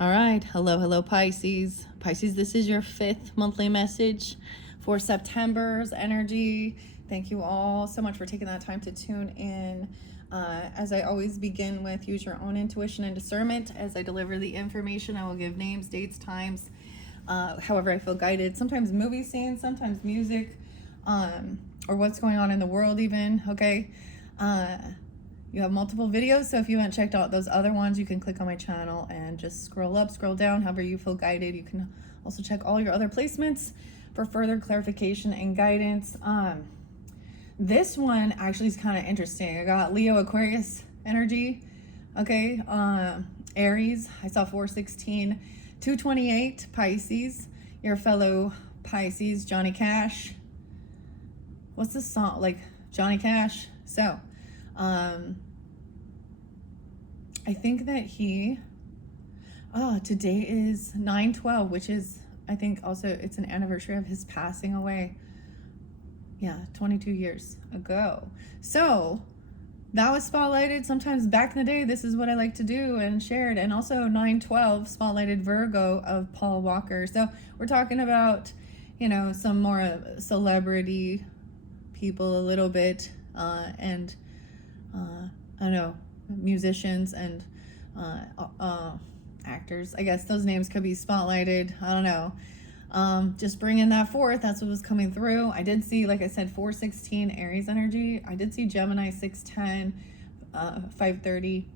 All right. Hello, Pisces. Pisces, this is your 5th monthly message for September's energy. Thank you all so much for taking that time to tune in. As I always begin with, use your own intuition and discernment. As I deliver the information, I will give names, dates, times, however I feel guided. Sometimes movie scenes, sometimes music, or what's going on in the world even, okay? You have multiple videos, so if you haven't checked out those other ones, you can click on my channel and just scroll up, scroll down, however you feel guided. You can also check all your other placements for further clarification and guidance. This one actually is kind of interesting. I got Leo Aquarius energy, okay? Aries, I saw 416, 228 Pisces, your fellow Pisces, Johnny Cash. What's the song? Like Johnny Cash? So, I think that today is 9/12, which is, I think also it's an anniversary of his passing away. Yeah, 22 years ago. So that was spotlighted. Sometimes back in the day, this is what I like to do and shared. And also 9/12 spotlighted Virgo of Paul Walker. So we're talking about, some more celebrity people a little bit, and I don't know, musicians and actors. I guess those names could be spotlighted. I don't know. Just bringing that forth. That's what was coming through. I did see, like I said, 416 Aries energy. I did see Gemini 610, 530,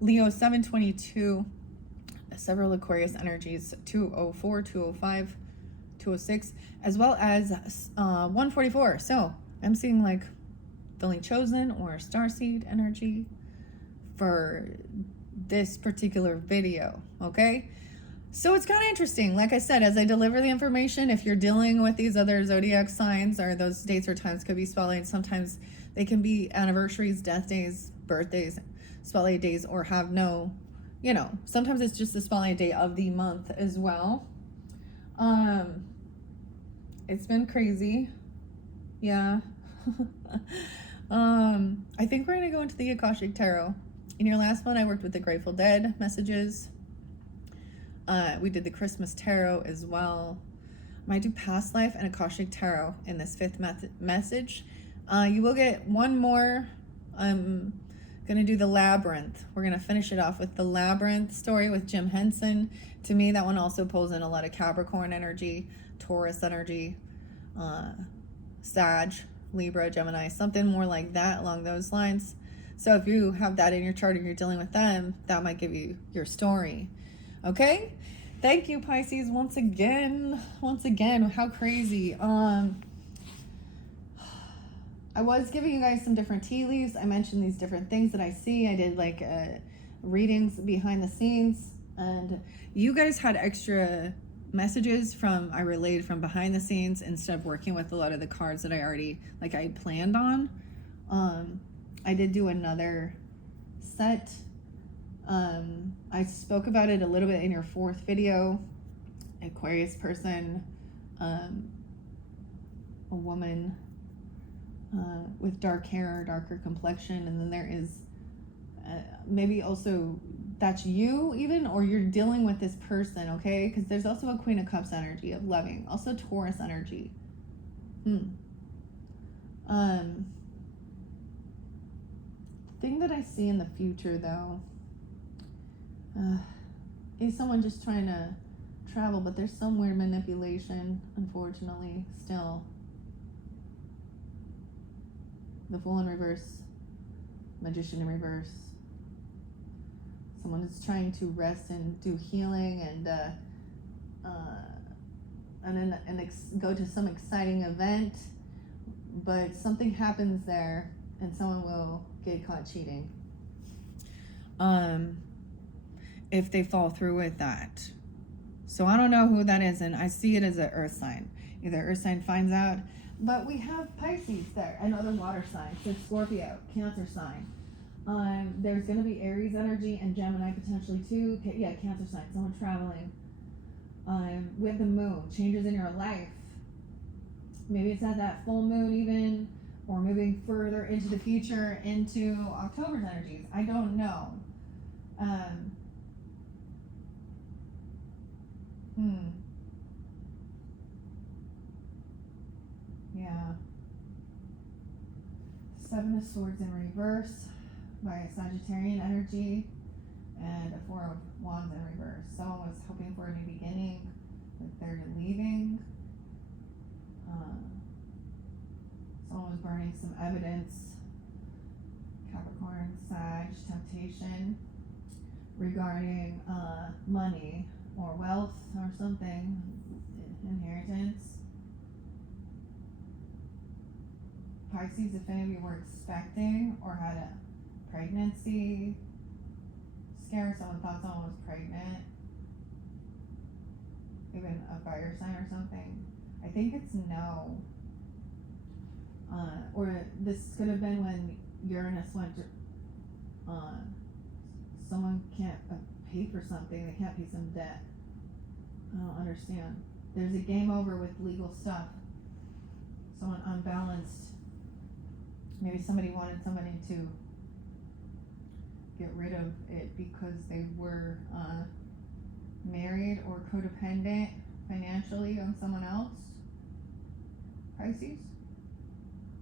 Leo 722, several Aquarius energies 204, 205, 206, as well as 144. So I'm seeing like feeling chosen or starseed energy for this particular video, okay? So it's kind of interesting. Like I said, as I deliver the information, if you're dealing with these other zodiac signs, or those dates or times could be spotlighted, sometimes they can be anniversaries, death days, birthdays, spotlight days, or have no, sometimes it's just the spotlight day of the month as well. It's been crazy. Yeah. I think we're going to go into the Akashic Tarot. In your last one, I worked with the Grateful Dead messages. We did the Christmas Tarot as well. I might do Past Life and Akashic Tarot in this 5th message. You will get one more. I'm going to do the Labyrinth. We're going to finish it off with the Labyrinth story with Jim Henson. To me, that one also pulls in a lot of Capricorn energy, Taurus energy, Sag, Libra, Gemini, something more like that along those lines. So if you have that in your chart and you're dealing with them, that might give you your story. Okay? Thank you, Pisces, once again. How crazy. I was giving you guys some different tea leaves. I mentioned these different things that I see. I did like readings behind the scenes, and you guys had extra messages I relayed from behind the scenes instead of working with a lot of the cards that I planned on. I did do another set. I spoke about it a little bit in your 4th video. Aquarius person, a woman with dark hair, darker complexion, and then there is maybe also that's you even, or you're dealing with this person, okay? Because there's also a Queen of Cups energy of loving, also Taurus energy. Thing that I see in the future though is someone just trying to travel, but there's some weird manipulation, unfortunately, still. The Fool in reverse, Magician in reverse. Someone is trying to rest and do healing and go to some exciting event, but something happens there and someone will get caught cheating. If they fall through with that. So I don't know who that is, and I see it as an earth sign. Either earth sign finds out, but we have Pisces there, another water sign. So Scorpio, Cancer sign. There's going to be Aries energy and Gemini potentially too. Yeah, Cancer sign, someone traveling. With the moon, changes in your life. Maybe it's at that full moon even, or moving further into the future, into October's energies. I don't know. Yeah. Seven of Swords in reverse by a Sagittarian energy, and a Four of Wands in reverse. Someone was hoping for a new beginning, but they're leaving. Someone was burning some evidence. Capricorn, Sag, temptation regarding money or wealth or something, inheritance. Pisces, if any of you were expecting or had a pregnancy scare, someone thought someone was pregnant, even a fire sign or something, I think it's no. Or this could have been when Uranus went to, someone can't pay for something, they can't pay some debt. I don't understand. There's a game over with legal stuff. Someone unbalanced. Maybe somebody wanted somebody to get rid of it because they were married or codependent financially on someone else. Pisces,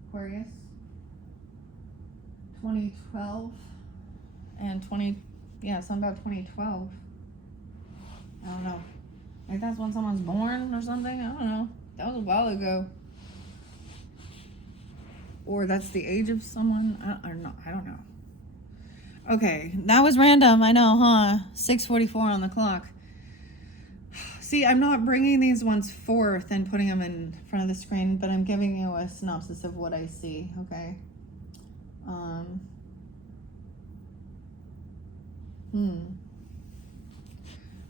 Aquarius, 2012 and something about 2012. I don't know. Like that's when someone's born or something. I don't know. That was a while ago. Or that's the age of someone. I don't know. Okay, that was random. I know, huh? 6:44 on the clock. See, I'm not bringing these ones forth and putting them in front of the screen, but I'm giving you a synopsis of what I see, okay?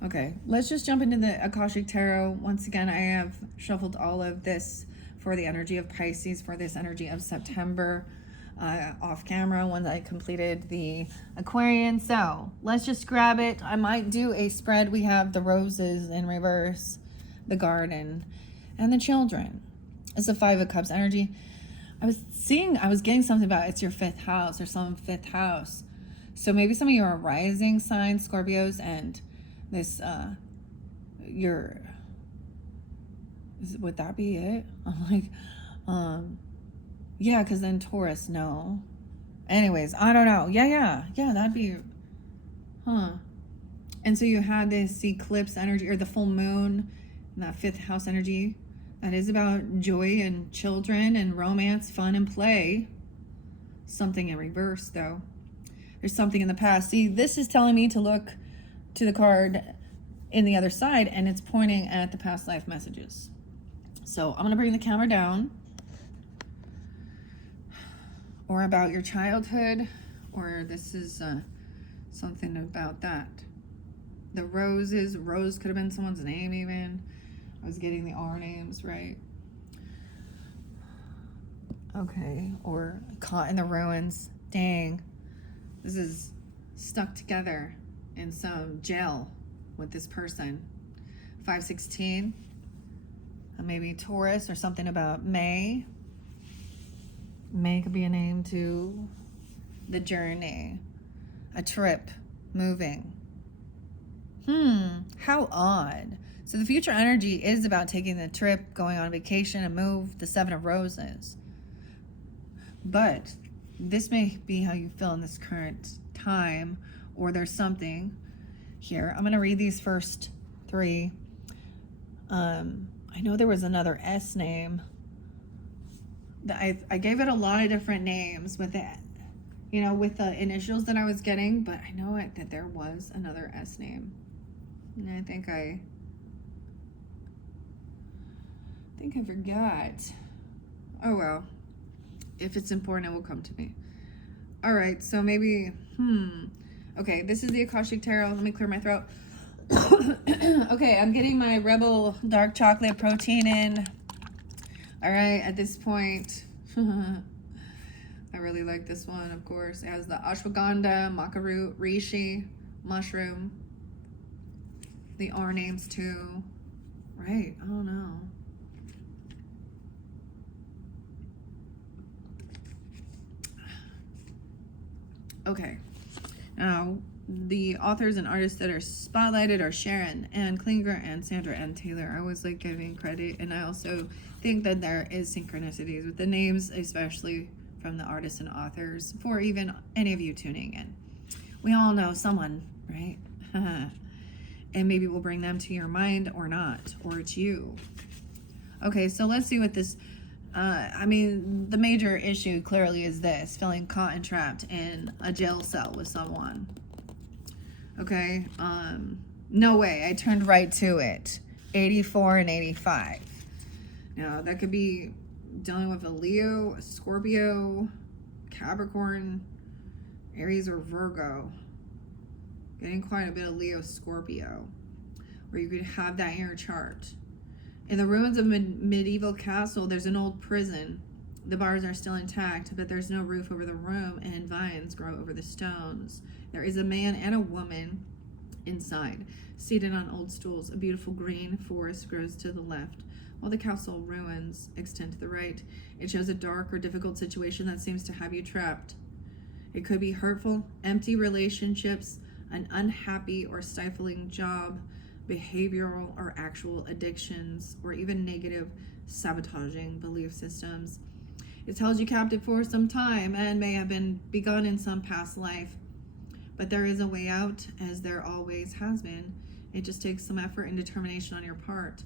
Okay, let's just jump into the Akashic Tarot. Once again, I have shuffled all of this for the energy of Pisces, for this energy of September, off camera when I completed the Aquarian. So let's just grab it. I might do a spread. We have the roses in reverse, the garden, and the children. It's a Five of Cups energy. I was getting something about it's your fifth house or some fifth house. So maybe some of you are rising signs, Scorpios, and this, would that be it? I'm like, yeah, because then Taurus, no. Anyways, I don't know. Yeah, that'd be, And so you had this eclipse energy or the full moon, and that fifth house energy. That is about joy and children and romance, fun and play. Something in reverse, though. There's something in the past. See, this is telling me to look to the card in the other side, and it's pointing at the past life messages. So I'm going to bring the camera down. Or about your childhood, or this is something about that. The roses, Rose could have been someone's name even. I was getting the R names right. Okay, or caught in the ruins. Dang, this is stuck together in some jail with this person. 516, maybe Taurus or something about May. May could be a name to the journey, a trip, moving. How odd. So the future energy is about taking the trip, going on vacation, a move, the Seven of Roses. But this may be how you feel in this current time, or there's something here. I'm going to read these first three. I know there was another S name. I gave it a lot of different names with it, with the initials that I was getting, but I know that there was another S name. And I think I forgot. Oh well. If it's important, it will come to me. All right, so maybe, Okay, this is the Akashic Tarot. Let me clear my throat. Okay, I'm getting my Rebel dark chocolate protein in. All right, at this point, I really like this one, of course. It has the ashwagandha, maca root, reishi, mushroom. The R names too. Right, I don't know. Okay, now the authors and artists that are spotlighted are Sharon and Klinger and Sandra and Taylor. I was like giving credit, and I also think that there is synchronicities with the names, especially from the artists and authors, for even any of you tuning in. We all know someone, right? And maybe we'll bring them to your mind or not, or it's you. Okay, so let's see what this, I mean, the major issue clearly is this, feeling caught and trapped in a jail cell with someone. Okay, no way, I turned right to it. 84 and 85. Now, that could be dealing with a Leo, a Scorpio, Capricorn, Aries, or Virgo. Getting quite a bit of Leo, Scorpio, where you could have that in your chart. In the ruins of a medieval castle, there's an old prison. The bars are still intact, but there's no roof over the room, and vines grow over the stones. There is a man and a woman inside, seated on old stools. A beautiful green forest grows to the left, while the castle ruins extend to the right. It shows a dark or difficult situation that seems to have you trapped. It could be hurtful, empty relationships, an unhappy or stifling job, behavioral or actual addictions, or even negative sabotaging belief systems. It's held you captive for some time and may have been begun in some past life, but there is a way out, as there always has been. It just takes some effort and determination on your part.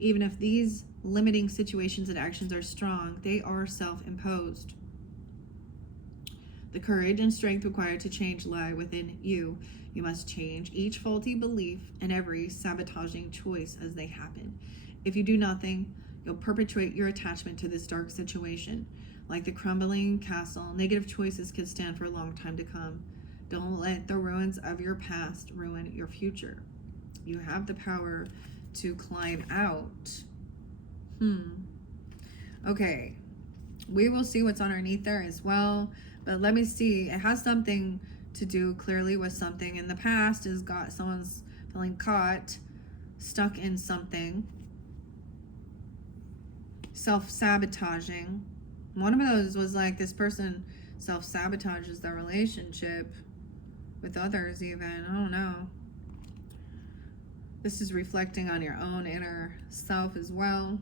Even if these limiting situations and actions are strong, they are self-imposed. The courage and strength required to change lie within you. You must change each faulty belief and every sabotaging choice as they happen. If you do nothing, you'll perpetuate your attachment to this dark situation. Like the crumbling castle, negative choices could stand for a long time to come. Don't let the ruins of your past ruin your future. You have the power to climb out. Okay, we will see what's underneath there as well. But let me see. It has something to do clearly with something in the past. Is got someone's feeling caught, stuck in something, self-sabotaging. One of those was like this person self-sabotages their relationship with others even. I don't know. This is reflecting on your own inner self as well.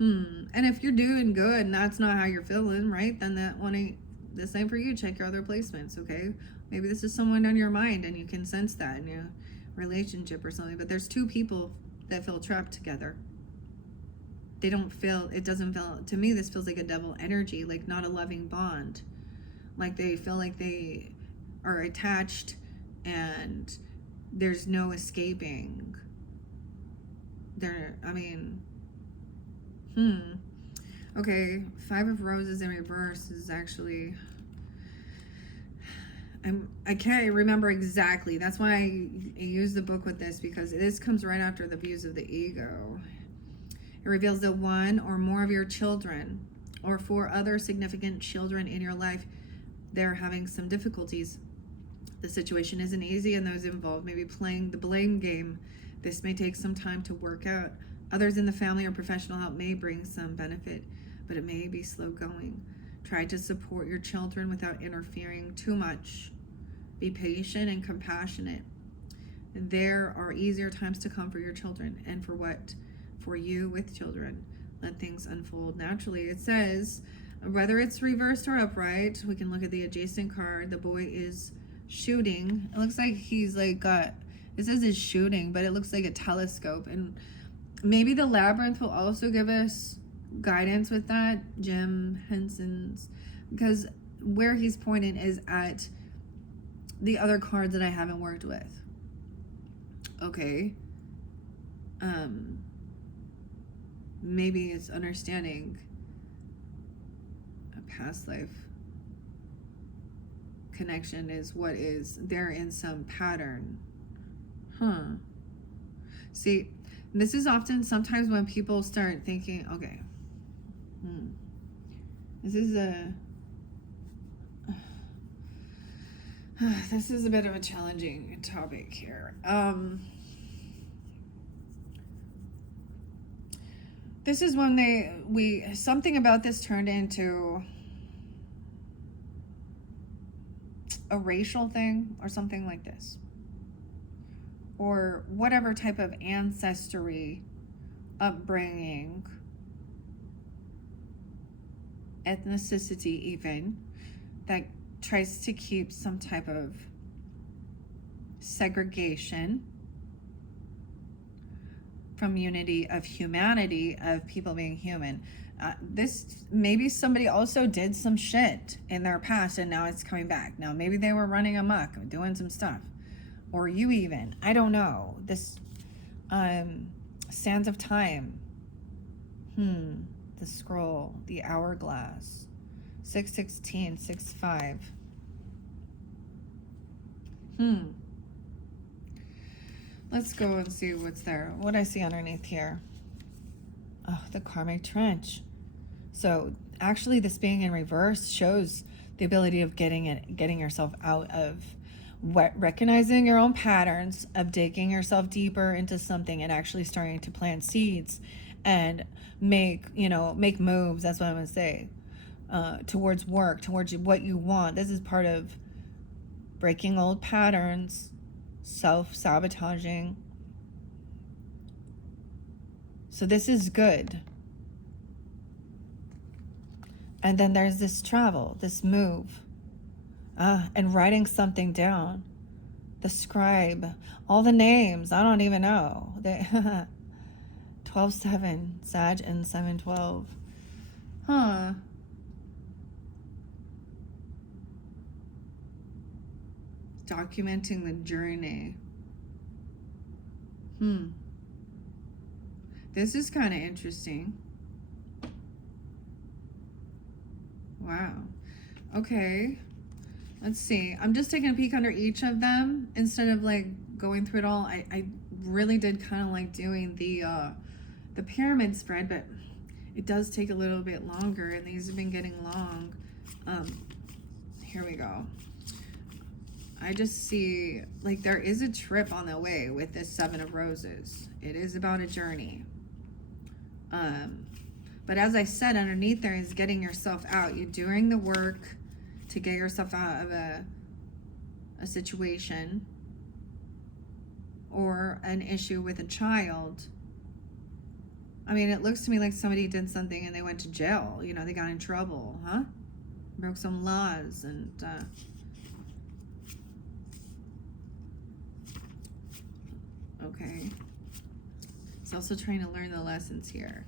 And if you're doing good and that's not how you're feeling, right, then that one ain't the same for you. Check your other placements, okay? Maybe this is someone on your mind and you can sense that in your relationship or something. But there's two people that feel trapped together. They don't feel, it doesn't feel, to me, this feels like a double energy, like not a loving bond. Like they feel like they are attached and there's no escaping. Okay, 5 of Roses in reverse is actually, I can't remember exactly. That's why I use the book with this, because this comes right after the views of the ego. It reveals that one or more of your children, or 4 other significant children in your life, they're having some difficulties. The situation isn't easy, and those involved may be playing the blame game. This may take some time to work out. Others in the family or professional help may bring some benefit, but it may be slow going. Try to support your children without interfering too much. Be patient and compassionate. There are easier times to come for your children, and for you with children. Let things unfold naturally. It says, whether it's reversed or upright, we can look at the adjacent card. The boy is shooting. It looks like he's like got, it says he's shooting, but it looks like a telescope. And maybe the labyrinth will also give us guidance with that, Jim Henson's, because where he's pointing is at the other cards that I haven't worked with. Okay. Maybe it's understanding a past life connection is what is there in some pattern. See, this is often sometimes when people start thinking, okay, this is a bit of a challenging topic here. This is when something about this turned into, a racial thing or something like this, or whatever type of ancestry, upbringing, ethnicity even, that tries to keep some type of segregation from unity of humanity, of people being human. This, maybe somebody also did some shit in their past and now it's coming back. Now maybe they were running amok, doing some stuff, or you even, I don't know. This sands of time, the scroll, the hourglass, 616, 65. Let's go and see what's there. What I see underneath here. Oh, the karmic trench. So actually this being in reverse shows the ability of getting yourself out of recognizing your own patterns, of digging yourself deeper into something and actually starting to plant seeds and make moves. That's what I'm going to say, towards work, towards what you want. This is part of breaking old patterns, self-sabotaging. So this is good. And then there's this travel, this move, and writing something down. The scribe, all the names, I don't even know. 12-7, Sag and 7-12. Documenting the journey. This is kind of interesting. Wow. Okay. Let's see. I'm just taking a peek under each of them instead of like going through it all. I really did kind of like doing the pyramid spread, but it does take a little bit longer and these have been getting long. Here we go. I just see like there is a trip on the way with this 7 of Roses. It is about a journey. But as I said, underneath there is getting yourself out. You're doing the work to get yourself out of a situation or an issue with a child. I mean, it looks to me like somebody did something and they went to jail. You know, they got in trouble, broke some laws and... Okay. It's also trying to learn the lessons here.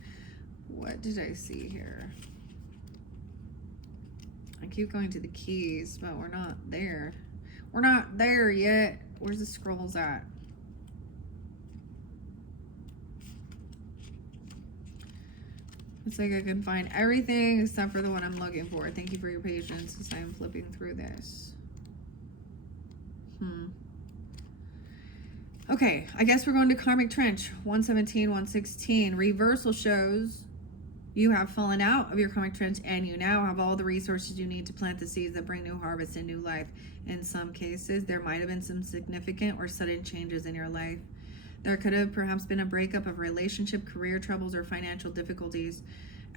What did I see here? I keep going to the keys, but we're not there. We're not there yet. Where's the scrolls at? It's like I can find everything except for the one I'm looking for. Thank you for your patience as I am flipping through this. Okay, I guess we're going to Karmic Trench, 117, 116. Reversal shows you have fallen out of your Karmic Trench and you now have all the resources you need to plant the seeds that bring new harvest and new life. In some cases, there might have been some significant or sudden changes in your life. There could have perhaps been a breakup of relationship, career troubles, or financial difficulties.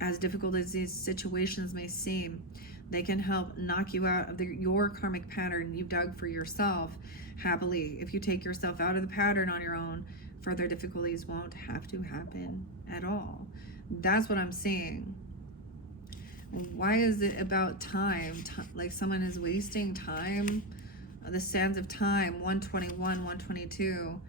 As difficult as these situations may seem, they can help knock you out of your karmic pattern you dug for yourself happily. If you take yourself out of the pattern on your own, further difficulties won't have to happen at all. That's what I'm saying. Why is it about time? Like someone is wasting time? The sands of time, 121, 122.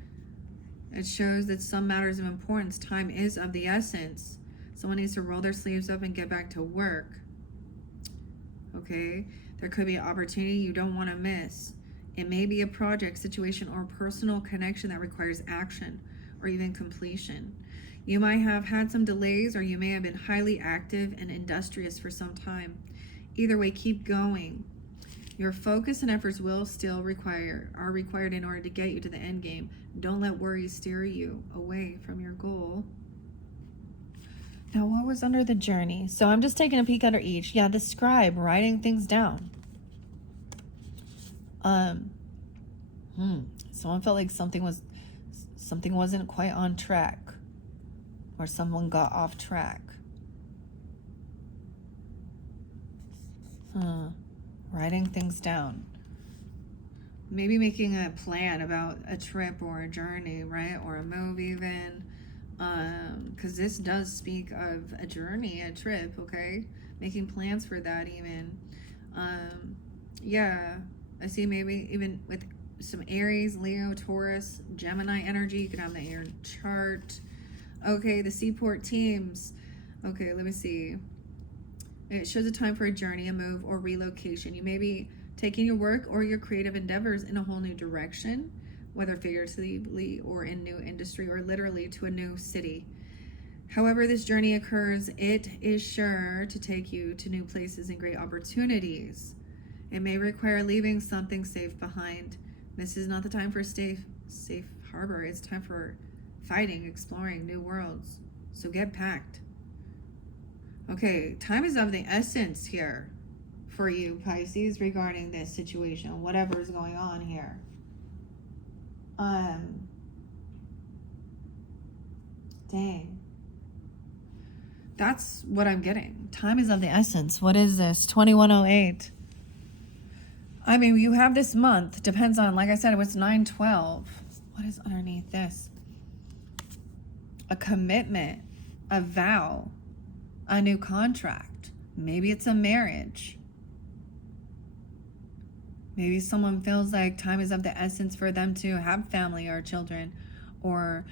It shows that some matters of importance, time is of the essence. Someone needs to roll their sleeves up and get back to work. Okay? There could be an opportunity you don't want to miss. It may be a project, situation, or personal connection that requires action or even completion. You might have had some delays, or you may have been highly active and industrious for some time. Either way, keep going. Your focus and efforts will still are required in order to get you to the end game. Don't let worries steer you away from your goal. Now, what was under the journey? So I'm just taking a peek under each. Yeah, the scribe, writing things down. Someone felt like something wasn't quite on track, or someone got off track. Writing things down. maybe making a plan about a trip or a journey, right? Or a move even. Because this does speak of a journey, a trip, okay? Making plans for that even. Yeah, I see maybe even with some Aries, Leo, Taurus, Gemini energy. You can have that in your chart. Okay, the Seaport teams. Okay, let me see. It shows a time for a journey, a move, or relocation. You may be taking your work or your creative endeavors in a whole new direction, whether figuratively or in new industry or literally to a new city. However this journey occurs, it is sure to take you to new places and great opportunities. It may require leaving something safe behind. This is not the time for safe harbor. It's time for fighting, exploring new worlds. So get packed. Okay, time is of the essence here for you, Pisces, regarding this situation, whatever is going on here. Dang. That's what I'm getting. Time is of the essence. What is this? 2108. I mean, you have this month. Depends on, like I said, it was 9/12. What is underneath this? A commitment, a vow, a new contract. Maybe it's a marriage. Maybe someone feels like time is of the essence for them to have family or children. Or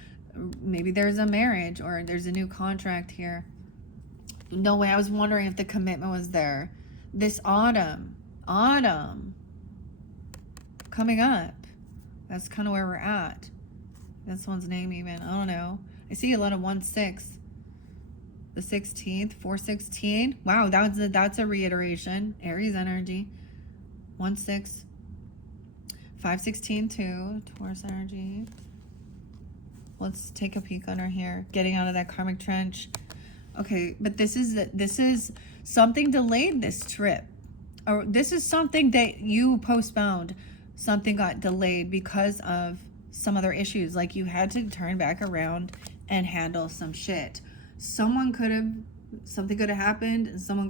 maybe there's a marriage or there's a new contract here. No way, I was wondering if the commitment was there. This autumn coming up. That's kind of where we're at. This one's name even, I don't know. I see a lot of 1/6. The 16th, 4/16. Wow, that's a reiteration. Aries energy. 1/6. 5/16 too. Taurus energy. Let's take a peek under here. Getting out of that karmic trench. Okay, but this is something delayed this trip. Or this is something that you postponed. Something got delayed because of some other issues. Like you had to turn back around and handle some shit. Something could have happened and someone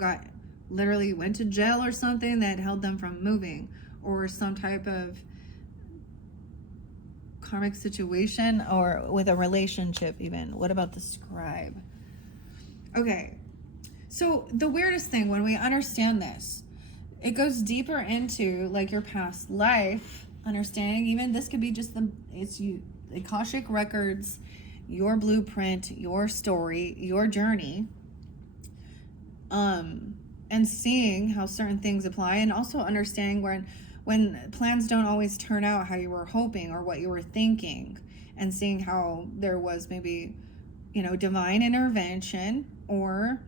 literally went to jail or something that held them from moving, or some type of karmic situation, or with a relationship even. What about the scribe? Okay, so the weirdest thing when we understand this, it goes deeper into like your past life understanding. Even this could be just the Akashic records, your blueprint, your story, your journey, and seeing how certain things apply, and also understanding when plans don't always turn out how you were hoping or what you were thinking, and seeing how there was maybe, divine intervention, or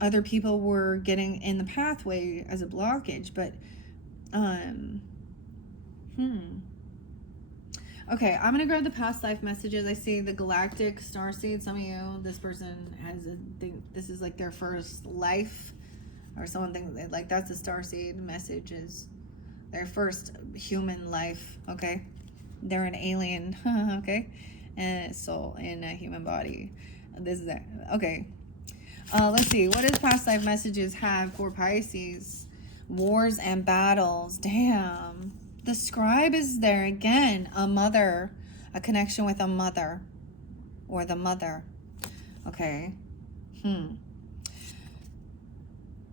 other people were getting in the pathway as a blockage. But okay, I'm gonna grab the past life messages. I see the galactic starseed. Some of you, this person this is like their first life, or someone thinks like that's a starseed message, is their first human life. Okay, they're an alien. Okay, and soul in a human body. This is that. Okay. Let's see. What does past life messages have for Pisces? Wars and battles. Damn. The scribe is there again. A mother. A connection with a mother. Or the mother. Okay.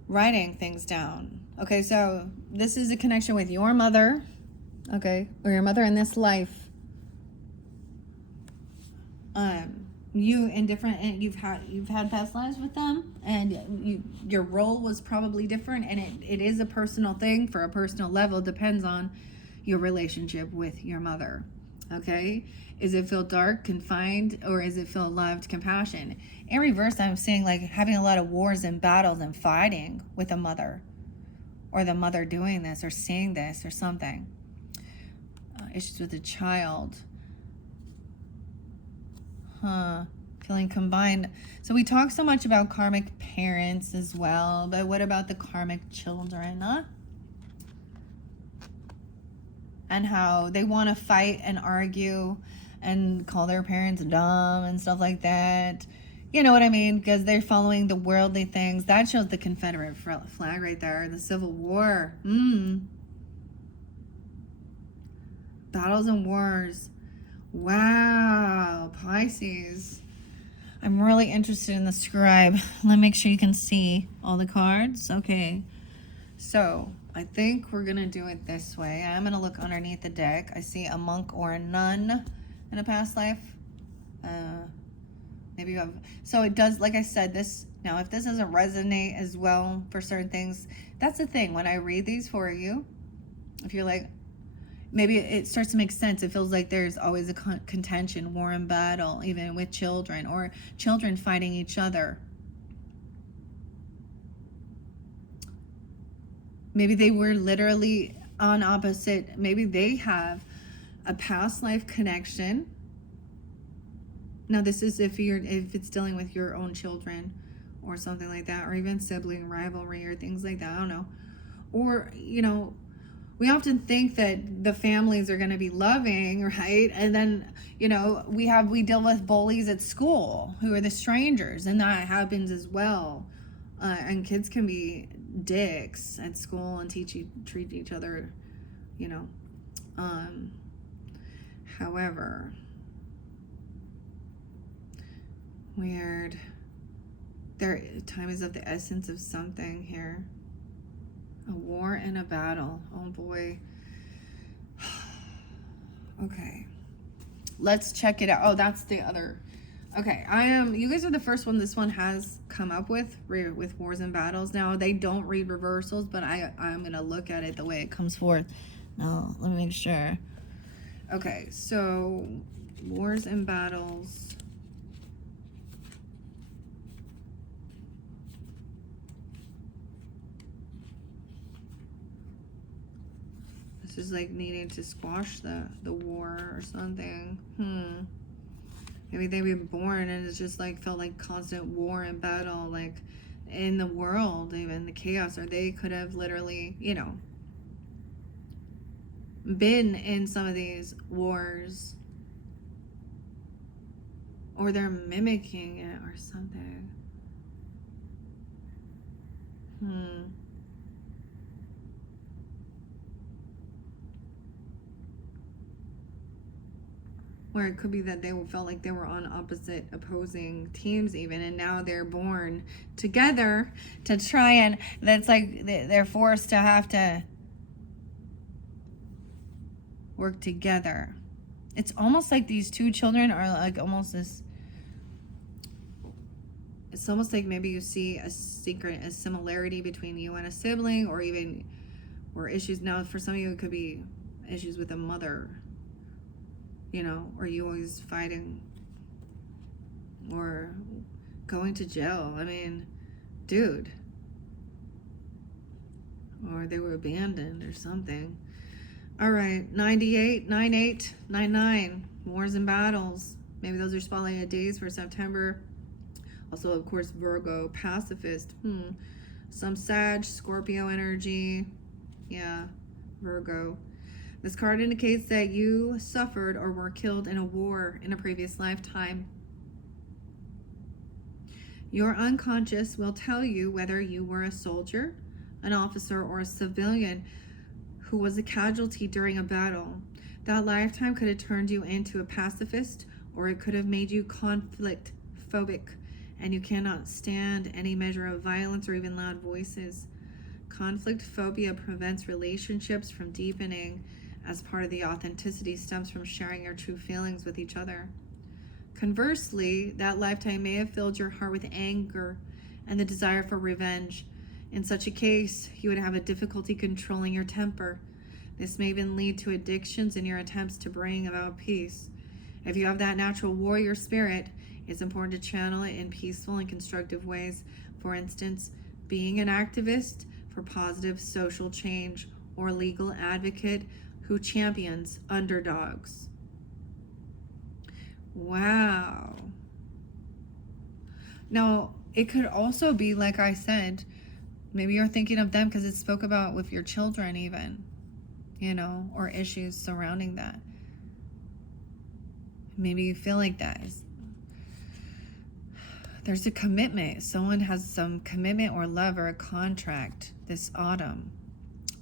Writing things down. Okay, so this is a connection with your mother. Okay. Or your mother in this life. You've had past lives with them, and your role was probably different, and it is a personal thing for a personal level. Depends on your relationship with your mother. Okay, is it feel dark, confined, or is it feel loved, compassion? In reverse, I'm seeing like having a lot of wars and battles and fighting with a mother, or the mother doing this or seeing this or something. Issues with a child. Feeling combined. So we talk so much about karmic parents as well, but what about the karmic children, and how they want to fight and argue and call their parents dumb and stuff like that. You know what I mean? Because they're following the worldly things. That shows the Confederate flag right there, the Civil War. Battles and wars. Wow, Pisces. I'm really interested in the scribe. Let me make sure you can see all the cards. Okay. So, I think we're going to do it this way. I'm going to look underneath the deck. I see a monk or a nun in a past life. Maybe you have... So, it does, like I said, this... Now, if this doesn't resonate as well for certain things, that's the thing. When I read these for you, if you're like... Maybe it starts to make sense. It feels like there's always a contention, war and battle, even with children, or children fighting each other. Maybe they were literally on opposite. Maybe they have a past life connection. Now, this is if it's dealing with your own children or something like that, or even sibling rivalry or things like that. I don't know. Or, you know, we often think that the families are going to be loving, right? And then, you know, we deal with bullies at school who are the strangers, and that happens as well. And kids can be dicks at school and treat each other, you know. However, weird. Time is of the essence of something here. A war and a battle. Oh boy. Okay. Let's check it out. Oh, that's the other. Okay, you guys are the first one this one has come up with wars and battles. Now, they don't read reversals, but I'm going to look at it the way it comes forth. Now, let me make sure. Okay, so wars and battles. This is like needing to squash the war or something. Maybe they were born and it's just like felt like constant war and battle, like in the world, even the chaos. Or they could have literally, you know, been in some of these wars, or they're mimicking it or something. Where it could be that they felt like they were on opposing teams even, and now they're born together to try, and that's like they're forced to have to work together. It's almost like these two children are like almost this... It's almost like maybe you see a similarity between you and a sibling, or issues. Now, for some of you, it could be issues with a mother. You know, or you always fighting or going to jail. I mean, dude. Or they were abandoned or something. All right, 98, 98, 99, wars and battles. Maybe those are spotlighted days for September. Also, of course, Virgo, pacifist. Some Sag, Scorpio energy. Yeah, Virgo. This card indicates that you suffered or were killed in a war in a previous lifetime. Your unconscious will tell you whether you were a soldier, an officer, or a civilian who was a casualty during a battle. That lifetime could have turned you into a pacifist, or it could have made you conflict phobic, and you cannot stand any measure of violence or even loud voices. Conflict phobia prevents relationships from deepening, as part of the authenticity stems from sharing your true feelings with each other. Conversely, that lifetime may have filled your heart with anger and the desire for revenge. In such a case, you would have a difficulty controlling your temper. This may even lead to addictions in your attempts to bring about peace. If you have that natural warrior spirit, it's important to channel it in peaceful and constructive ways. For instance, being an activist for positive social change, or legal advocate who champions underdogs. Wow. Now, it could also be, like I said, maybe you're thinking of them because it spoke about with your children even, you know, or issues surrounding that. Maybe you feel like that. There's a commitment. Someone has some commitment or love or a contract this autumn.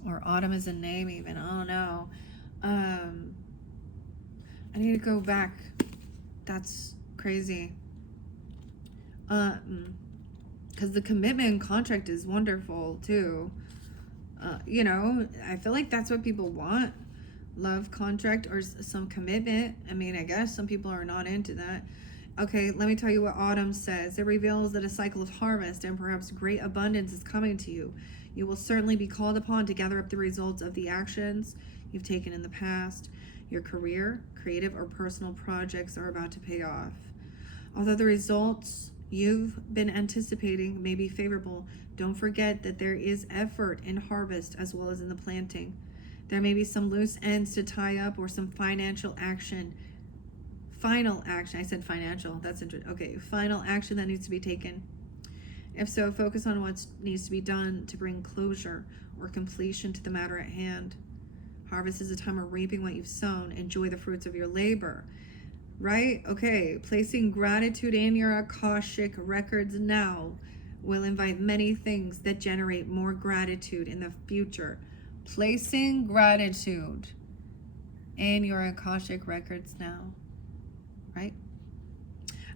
Or autumn is a name even. I don't know. I need to go back. That's crazy. Because the commitment contract is wonderful too. You know, I feel like that's what people want. Love contract or some commitment. I mean, I guess some people are not into that. Okay, let me tell you what autumn says. It reveals that a cycle of harvest and perhaps great abundance is coming to you. You will certainly be called upon to gather up the results of the actions you've taken in the past. Your career, creative, or personal projects are about to pay off. Although the results you've been anticipating may be favorable, don't forget that there is effort in harvest as well as in the planting. There may be some loose ends to tie up or some financial action. Final action. I said financial. That's interesting. Okay, final action that needs to be taken. If so, focus on what needs to be done to bring closure or completion to the matter at hand. Harvest is a time of reaping what you've sown. Enjoy the fruits of your labor. Right? Okay. Placing gratitude in your Akashic records now will invite many things that generate more gratitude in the future. Placing gratitude in your Akashic records now. Right?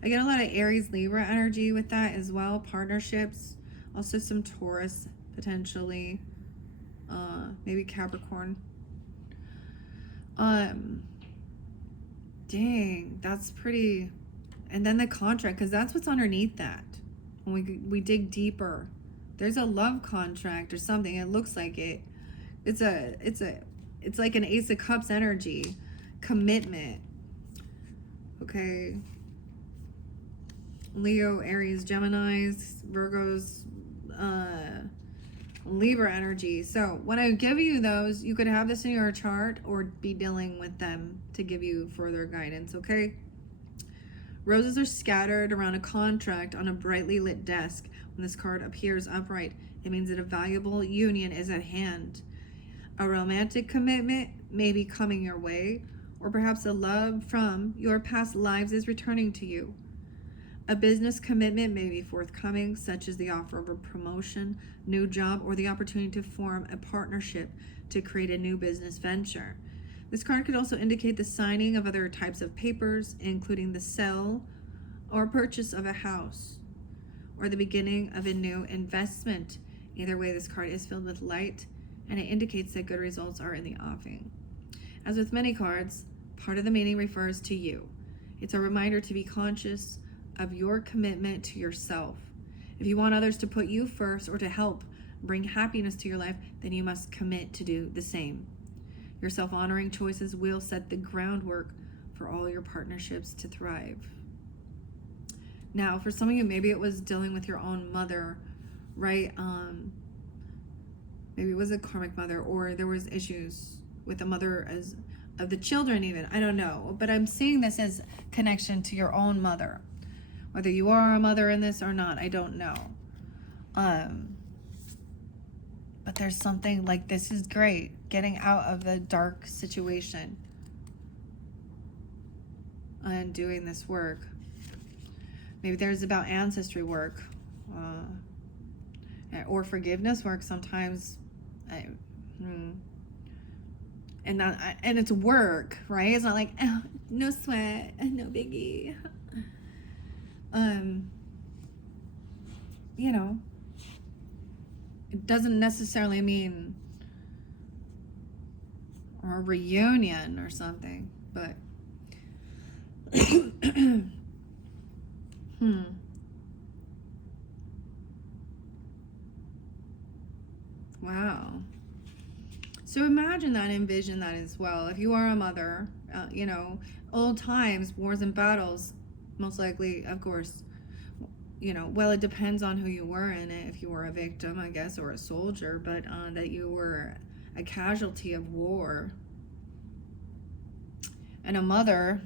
I get a lot of Aries Libra energy with that as well. Partnerships. Also some Taurus potentially. Maybe Capricorn. Dang, that's pretty. And then the contract, because that's what's underneath that. When we dig deeper, there's a love contract or something. It looks like it. It's like an Ace of Cups energy, commitment. Okay. Leo, Aries, Geminis, Virgos, Libra energy. So when I give you those, you could have this in your chart or be dealing with them to give you further guidance, okay? Roses are scattered around a contract on a brightly lit desk. When this card appears upright, it means that a valuable union is at hand. A romantic commitment may be coming your way, or perhaps a love from your past lives is returning to you. A business commitment may be forthcoming, such as the offer of a promotion, new job, or the opportunity to form a partnership to create a new business venture. This card could also indicate the signing of other types of papers, including the sale or purchase of a house, or the beginning of a new investment. Either way, this card is filled with light, and it indicates that good results are in the offing. As with many cards, part of the meaning refers to you. It's a reminder to be conscious of your commitment to yourself. If you want others to put you first or to help bring happiness to your life, then you must commit to do the same. Your self-honoring choices will set the groundwork for all your partnerships to thrive. Now, for some of you, maybe it was dealing with your own mother, right? Maybe it was a karmic mother, or there was issues with the mother as of the children even. I don't know. But I'm seeing this as connection to your own mother. Whether you are a mother in this or not, I don't know. But there's something like, this is great. Getting out of the dark situation and doing this work. Maybe there's about ancestry work or forgiveness work sometimes. And it's work, right? It's not like, oh, no sweat, no biggie. You know, it doesn't necessarily mean a reunion or something, but wow. So imagine that, envision that as well. If you are a mother, you know, old times, wars and battles, most likely, of course, you know, well, it depends on who you were in it. If you were a victim, I guess, or a soldier, but that you were a casualty of war. And a mother,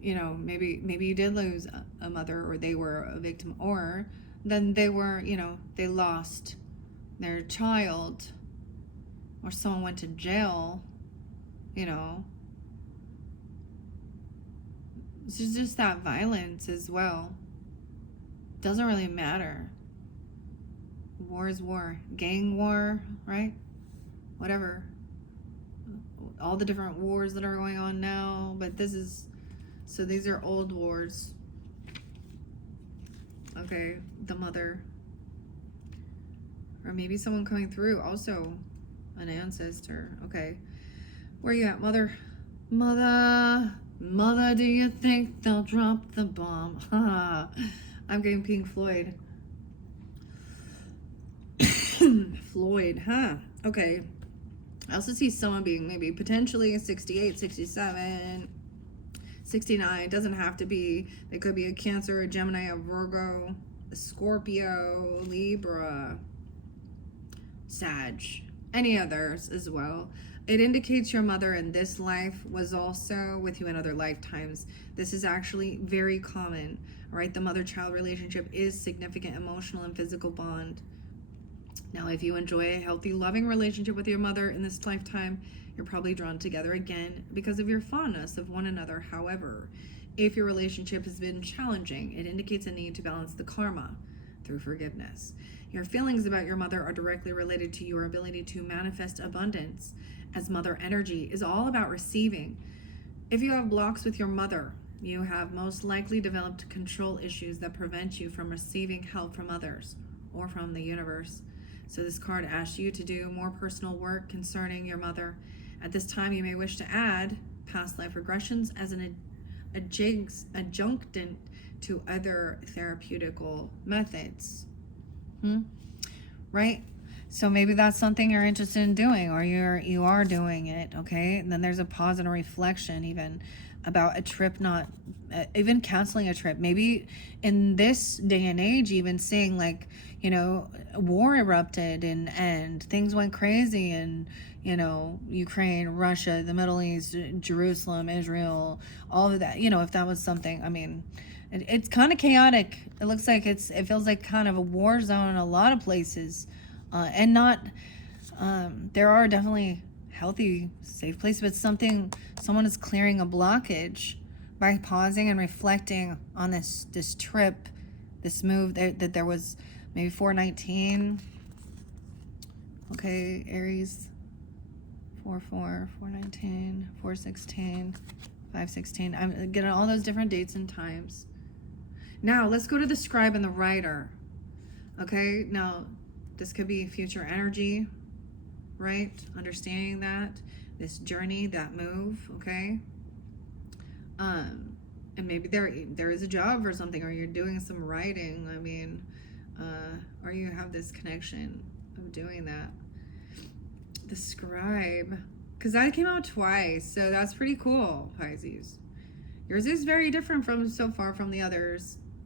you know, maybe you did lose a mother, or they were a victim, or then they were, you know, they lost their child, or someone went to jail, you know. It's just that violence as well. Doesn't really matter. War is war. Gang war, right? Whatever. all the different wars that are going on now, but this is, so these are old wars. Okay, the mother. Or maybe someone coming through, also an ancestor. Okay, where you at, mother? Mother, mother, do you think they'll drop the bomb? I'm getting Pink Floyd. Floyd, huh? Okay. I also see someone being maybe potentially 68, 67, 69. Doesn't have to be. It could be a Cancer, a Gemini, a Virgo, a Scorpio, Libra, Sag, any others as well. It indicates your mother in this life was also with you in other lifetimes. This is actually very common, all right? The mother-child relationship is significant emotional and physical bond. Now, if you enjoy a healthy, loving relationship with your mother in this lifetime, you're probably drawn together again because of your fondness of one another. However, if your relationship has been challenging, it indicates a need to balance the karma through forgiveness. Your feelings about your mother are directly related to your ability to manifest abundance, as mother energy is all about receiving. If you have blocks with your mother, you have most likely developed control issues that prevent you from receiving help from others or from the universe. So this card asks you to do more personal work concerning your mother. At this time, you may wish to add past life regressions as an adjunctant to other therapeutical methods. Right? So maybe that's something you're interested in doing, or you are doing it, okay? And then there's a pause and a reflection even about a trip, not even canceling a trip. Maybe in this day and age, even seeing like, you know, war erupted and things went crazy, and you know, Ukraine, Russia, the Middle East, Jerusalem, Israel, all of that. You know, if that was something, I mean, it's kind of chaotic. It looks like it feels like kind of a war zone in a lot of places, and not. There are definitely healthy, safe places, but someone is clearing a blockage by pausing and reflecting on this trip, this move that there was maybe 419. Okay, Aries. 4/4, 4/19, 4/16, 5/16. I'm getting all those different dates and times. Now, let's go to the scribe and the writer. Okay, now, this could be future energy, right? Understanding that, this journey, that move, okay? And maybe there is a job or something, or you're doing some writing, I mean, or you have this connection of doing that. The scribe, because that came out twice, so that's pretty cool, Pisces. Yours is very different from so far from the others.